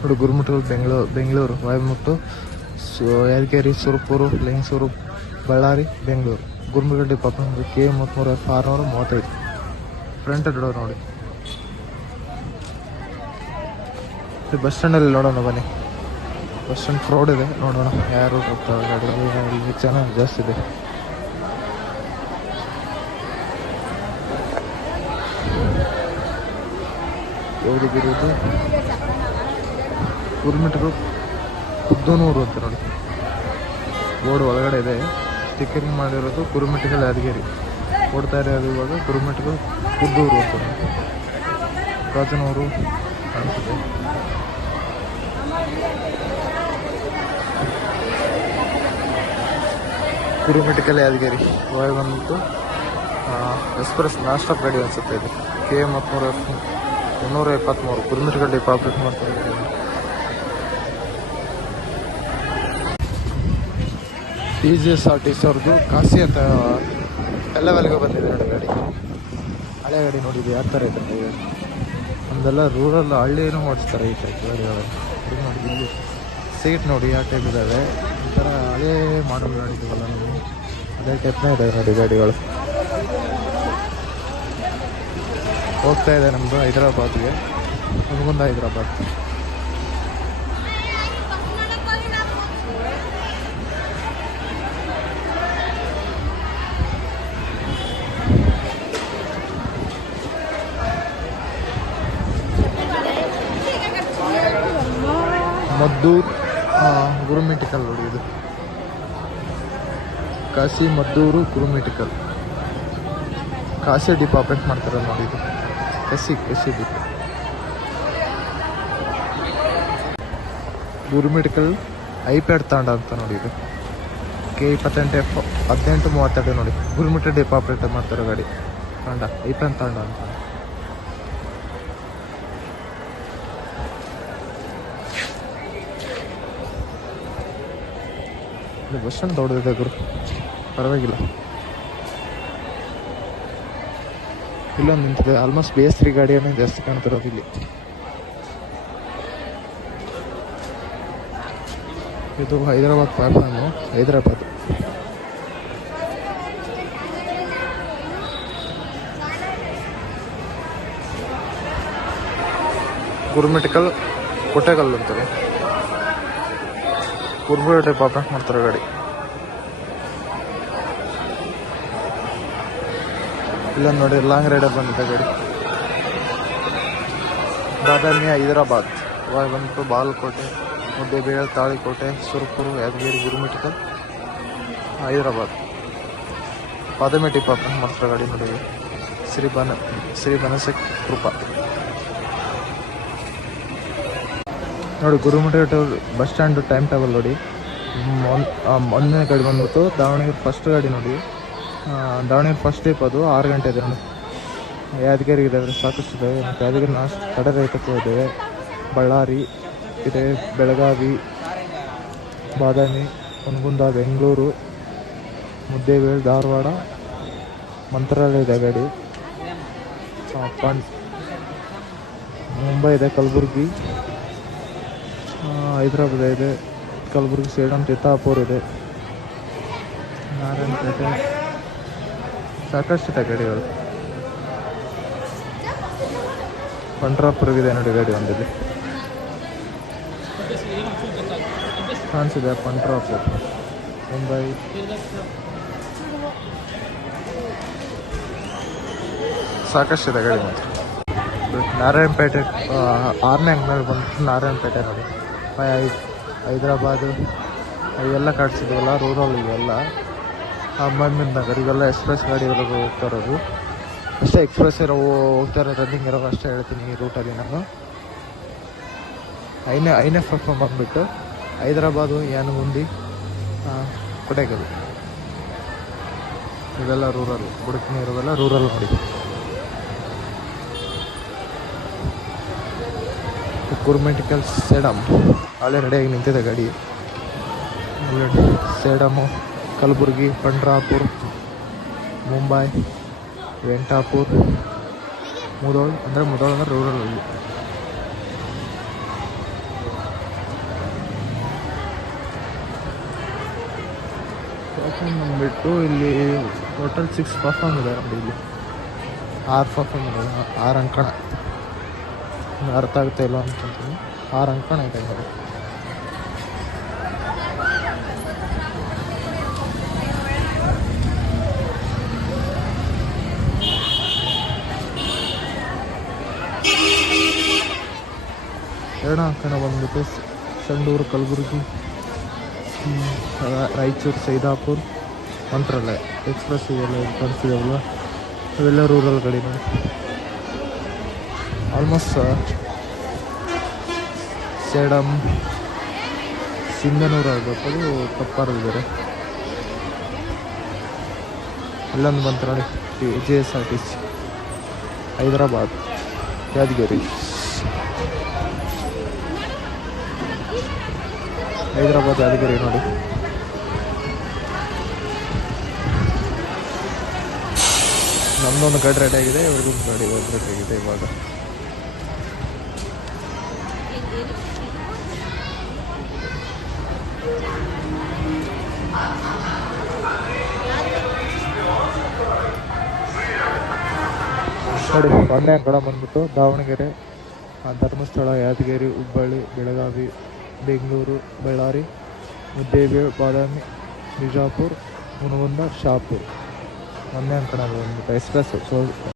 ನೋಡಿ ಗುರುಮಠಗಳು, ಬೆಂಗಳೂರು ಬೆಂಗಳೂರು ವಾಯುಮುಟ್ಟು ಸು, ಯಾದಗಿರಿ, ಸುರಪುರು, ಲಿಂಗಸೂರು, ಬಳ್ಳಾರಿ, ಬೆಂಗಳೂರು. ಗುರುಮುಗಡ್ಡಿ ಪಾಪ ಕೆ ಮೂವತ್ತ್ಮೂರು ಆರುನೂರು ಮೂವತ್ತೈದು. ಫ್ರಂಟ್ ಡೋರ್ ನೋಡಿ. ಬಸ್ ಸ್ಟ್ಯಾಂಡಲ್ಲಿ ನೋಡೋಣ ಬನ್ನಿ. ಬಸ್ ಸ್ಟ್ಯಾಂಡ್ ಫ್ರೋಡ್ ಇದೆ. ನೋಡೋಣ ಯಾರು ಹೋಗ್ತಾರೆ ಗಾಡಿ ಚೆನ್ನಾಗಿ ಜಾಸ್ತಿ ಇದೆ. ಯಾವ್ದಿಗಿರೋದು ಗುರುಮಿಟ್ರು ಕುದ್ದನೂರು ಅಂತ ನೋಡಿ. ಬೋರ್ಡ್ ಒಳಗಡೆ ಇದೆ. ಸ್ಟಿಕ್ಕರಿಂಗ್ ಮಾಡಿರೋದು ಕುರುಮಿಟ್ಟಿಗಳು ಯಾದಗಿರಿ. ಓಡ್ತಾ ಇರೋದು ಇವಾಗ ಕುರುಮಿಟ್ಟಿಗಳು ಕುದ್ದೂರು ಅಂತ ಕಾಜನೂರು ಕಾಣಿಸುತ್ತೆ. ಕುರುಮಿಟ್ಟಿಕಲ್ ಯಾದಗಿರಿ. ಒಳಗೆ ಬಂದ್ಬಿಟ್ಟು ಎಕ್ಸ್ಪ್ರೆಸ್ ಲಾಸ್ಟ್ ಸ್ಟಾಪ್ ಗಾಡಿ ಅನಿಸುತ್ತೆ ಇದು. ಕೆ ಮೂವತ್ತ್ಮೂರು ಎಫ್ ಮುನ್ನೂರ ಎಪ್ಪತ್ತ್ಮೂರು ಕುರುಮಿಟ್ಟಿಕಲ್ ಡಿಪಾರ್ಟ್ಮೆಂಟ್ ಮಾಡ್ತಾ T G S R T C ಅವ್ರದ್ದು ಕಾಸಿ ಅಂತ ಲೆವೆಲ್ಗೆ ಬಂದಿದೆ ನೋಡಿ ಗಾಡಿ. ಹಳೆ ಗಾಡಿ ನೋಡಿದ್ದು ಯಾವ ಥರ ಇದೆ ಒಂದೆಲ್ಲ ರೂರಲ್ ಹಳ್ಳಿನೂ ಓಡಿಸ್ತಾರೆ ಈ ಟೈಪ್ ಗಾಡಿಗಳು ನೋಡಿ ಸೀಟ್ ನೋಡಿ ಯಾವ ಟೈಪ್ ಇದ್ದಾವೆ ಈ ಥರ ಹಳೇ ಮಾಡಲ್ ಗಾಡಿಗಳಲ್ಲ ನೀವು ಅದೇ ಟೈಪ್ನೇ ಇದೆ ನೋಡಿ ಗಾಡಿಗಳು. ಹೋಗ್ತಾ ಇದೆ ನಮ್ಮದು ಹೈದರಾಬಾದ್ಗೆ ಮುಂದೆ ಹೈದರಾಬಾದ್. ಮದ್ದೂರ್ ಗುರುಮೆಟಿಕಲ್ ನೋಡಿ ಇದು. ಕಾಶಿ ಮದ್ದೂರು ಗುರುಮಿಟಿಕಲ್. ಕಾಶಿ ಡಿಪಾರ್ಟ್ಮೆಂಟ್ ಮಾಡ್ತಾರೆ ನೋಡಿ ಇದು. ಕಸಿ ಕಸಿ ಡಿಪ. ಗುರುಮಿಟಿಕಲ್, ಐಪ್ಯಾಡ್ ತಾಂಡ ಅಂತ ನೋಡಿ ಇದು. ಕೆ ಇಪ್ಪತ್ತೆಂಟು ಎಫ್ ಹದಿನೆಂಟು ಮೂವತ್ತೆರಡು ನೋಡಿ. ಗುರುಮಿಟಿ ಡಿಪಾರ್ಟ್ಮೆಂಟ್ ಮಾಡ್ತಾರೆ ಗಾಡಿ. ತಾಂಡ, ಐಪ್ಯಾಡ್ ತಾಂಡ ಅಂತ. ಇಲ್ಲಿ ಬಸ್ ಸ್ಟ್ಯಾಂಡ್ ದೊಡ್ಡದಿದೆ ಗುರು. ಪರವಾಗಿಲ್ಲ. ಇಲ್ಲೊಂದು ನಿಂತಿದೆ. ಆಲ್ಮೋಸ್ಟ್ ಬಿ ಎಸ್ ತ್ರೀ ಗಾಡಿಯನ್ನೇ ಜಾಸ್ತಿ ಕಾಣ್ತಿರೋದು ಇಲ್ಲಿ. ಇದು ಹೈದರಾಬಾದ್ ಪ್ಲಾಟ್ಫಾರ್ಮು ಹೈದರಾಬಾದ್. ಗುರುಮೆಟಿಕಲ್ ಕೊಟ್ಟೆಗಲ್ಲು ಅಂತಾರೆ. ಕುರ್ಬುರ ಟೈಪ್ ಆಪರೇಟ್ ಮಾಡ್ತಾರೆ ಗಾಡಿ. ಇಲ್ಲ ನೋಡಿ ಲಾಂಗ್ ರೈಡರ್ ಬಂದಿದೆ ಗಾಡಿ. ಬಾದಾಮಿ ಹೈದರಾಬಾದ್. ಇವಾಗ ಬಂದ್ಬಿಟ್ಟು ಬಾಲಕೋಟೆ ಮುದ್ದೇಬೇಳೆ ತಾಳಿಕೋಟೆ, ಸುರಪುರು, ಯಾದಗಿರಿ ಗುರುಮಿಟಿಕಲ್ ಹೈದರಾಬಾದ್. ಬಾದಾಮಿ ಟಿಪ್ ಆಪರೇಟ್ ಮಾಡ್ತಾರೆ ಗಾಡಿ ನೋಡಿ. ಶ್ರೀ ಬನ ಶ್ರೀ ಬನಸ ಕೃಪಾ. ನೋಡಿ Gurmatkal bus stand time table ನೋಡಿ. ಒಂದನೇ ಗಾಡಿ ಬಂದ್ಬಿಟ್ಟು ದಾವಣಗೆರೆ ಫಸ್ಟ್ ಗಾಡಿ ನೋಡಿ. ದಾವಣಗೆರೆ ಫಸ್ಟ್ ಟ್ರಿಪ್ ಅದು ಆರು ಗಂಟೆ ಇದೆ ನೋಡಿ. ಯಾದಗಿರಿ ಇದಾವೆ ಸಾಕಷ್ಟು ಇದೆ. ಯಾದಗಿರಿ ನಾಸ್ಟ್ ಕಡೆ ರೈತಕ್ಕೂ ಇದ್ದಾವೆ ಬಳ್ಳಾರಿ ಇದೆ ಬೆಳಗಾವಿ ಬಾದಾಮಿ ಹುನಗುಂದ ಬೆಂಗಳೂರು ಮುದ್ದೇಬೇಳು ಧಾರವಾಡ ಮಂತ್ರಾಲಯ ಇದೆ ಗಾಡಿ. ಆ, ಮುಂಬೈ ಇದೆ ಕಲಬುರ್ಗಿ. ಹೈದ್ರಾಬಾದ್ ಇದೆ. ಕಲಬುರಗಿ ಅಂತ ಚಿತ್ತಾಪುರ್ ಇದೆ. ನಾರಾಯಣಪೇಟೆ. ಸಾಕಷ್ಟು ಇದೆ ಗಾಡಿಗಳು. ಪಂಡ್ರಾಪುರಗಿದೆ ನೋಡಿ ಗಾಡಿ ಒಂದಿದೆ ಕಾಣಿಸಿದೆ ಪಂಡ್ರಾಪುರ್. ಮುಂಬೈ. ಸಾಕಷ್ಟಿದೆ ಗಾಡಿ ಮಾತ್ರ. ನಾರಾಯಣಪೇಟೆ ಆರನೇ ಅಂಗಡಿ ಬಂದು ನಾರಾಯಣಪೇಟೆ ನೋಡಿ. ಹೈ- ಹೈದ್ರಾಬಾದು ಇವೆಲ್ಲ ಕಾಡ್ಸಿದ್ವಲ್ಲ ರೂರಲ್ ಇವೆಲ್ಲ. ಅಹಮದ್ ನಗರ್ ಇವೆಲ್ಲ ಎಕ್ಸ್ಪ್ರೆಸ್ ಗಾಡಿಗಳು ಹೋಗ್ತಾ ಇರೋದು. ಅಷ್ಟೇ ಎಕ್ಸ್ಪ್ರೆಸ್ ಇರೋ ಹೋಗ್ತಾ ಇರೋ ರನ್ನಿಂಗ್ ಇರೋ ಅಷ್ಟೇ ಹೇಳ್ತೀನಿ ಈ ರೂಟಲ್ಲಿ ನಾನು. ಐನೇ ಐನೇ ಪ್ಲಾಟ್ಫಾರ್ಮ್ ಬಂದ್ಬಿಟ್ಟು ಹೈದ್ರಾಬಾದು ಏನು ಆ, ಕೊಡಗಲ್ ಇವೆಲ್ಲ ರೂರಲ್ ಬುಡಕಿನ ಇರೋವೆಲ್ಲ ರೂರಲ್ ನೋಡಿ ಕುರುಮೆಟಿಕಲ್ ಸೇಡಮ್. ಹಳೆ ರೆಡಿಯಾಗಿ ನಿಂತಿದೆ ಗಾಡಿ. ಸೇಡಮು, ಕಲಬುರ್ಗಿ, ಪಂಡ್ರಾಪುರ್, ಮುಂಬೈ, ವೆಂಟಾಪುರ್. ಮುದೋಳ್, ಅಂದರೆ ಮುದೋಳ್ ಅಂದರೆ ರೂರಲ್ ಹಳ್ಳಿ ಬಂದ್ಬಿಟ್ಟು ಇಲ್ಲಿ ಟೋಟಲ್ ಸಿಕ್ಸ್ ಪರ್ಫಾರ್ಮ್ ಇದೆ ಇಲ್ಲಿ. ಆರು ಪರ್ಫಾರ್ಮ್ ಇದೆ, ಆರು ಅಂಕಣ. ಅರ್ಥ ಆಗುತ್ತೆ ಇಲ್ಲ ಅನ್ಕೊಂತೀನಿ. ಆರು ಅಂಕಣ ಇದೆ ನೋಡಿ ಎರಡು ಅಂಕಣ ಬಂದ್ಬಿಟ್ಟು ಸಂಡೂರು ಕಲಬುರಗಿ ರಾಯಚೂರು, ಸೈದಾಪುರ್, ಮಂತ್ರಾಲಯ. ಎಕ್ಸ್ಪ್ರೆಸ್ ಇವೆಲ್ಲ ಇಲ್ಲಿ ಕಾಣಿಸಿದವಲ್ಲ ಅವೆಲ್ಲ ರೂರಲ್ ಗಾಡಿ ನೋಡಿ ಆಲ್ಮೋಸ್ಟ್ ಸೇಡಮ್ ಸಿಂಧನೂರು ಆಗಬೇಕು. ಅದು ತಪ್ಪಾರಿದ್ದಾರೆ ಅಲ್ಲೊಂದು ಬಂತು ನೋಡಿ. J S R T C Hyderabad, Yadgir. Hyderabad, Yadgir ನೋಡಿ. ನಮ್ದೊಂದು ಗಾಡಿ ರೆಡಿ ಆಗಿದೆ. ಇವ್ರಿಗೊಂದು ಗಾಡಿ ಆಗಿದೆ ಇವಾಗ. ನೋಡಿ ಒಂದೇ ಕಡ ಬಂದ್ಬಿಟ್ಟು ದಾವಣಗೆರೆ ಆ, ಧರ್ಮಸ್ಥಳ ಯಾದಗಿರಿ ಹುಬ್ಬಳ್ಳಿ ಬೆಳಗಾವಿ ಬೆಂಗಳೂರು ಬಳ್ಳಾರಿ ಮುದ್ದೇಬಿಹಾಳ್ ಬಾದಾಮಿ ಬಿಜಾಪುರ ಮುನಗುಂದ ಶಾಪುರ್. ಒಂದೇ ಅಂಕಣ ಬಂದ್ಬಿಟ್ಟು ಎಕ್ಸ್ಪ್ರೆಸ್ ಸೊ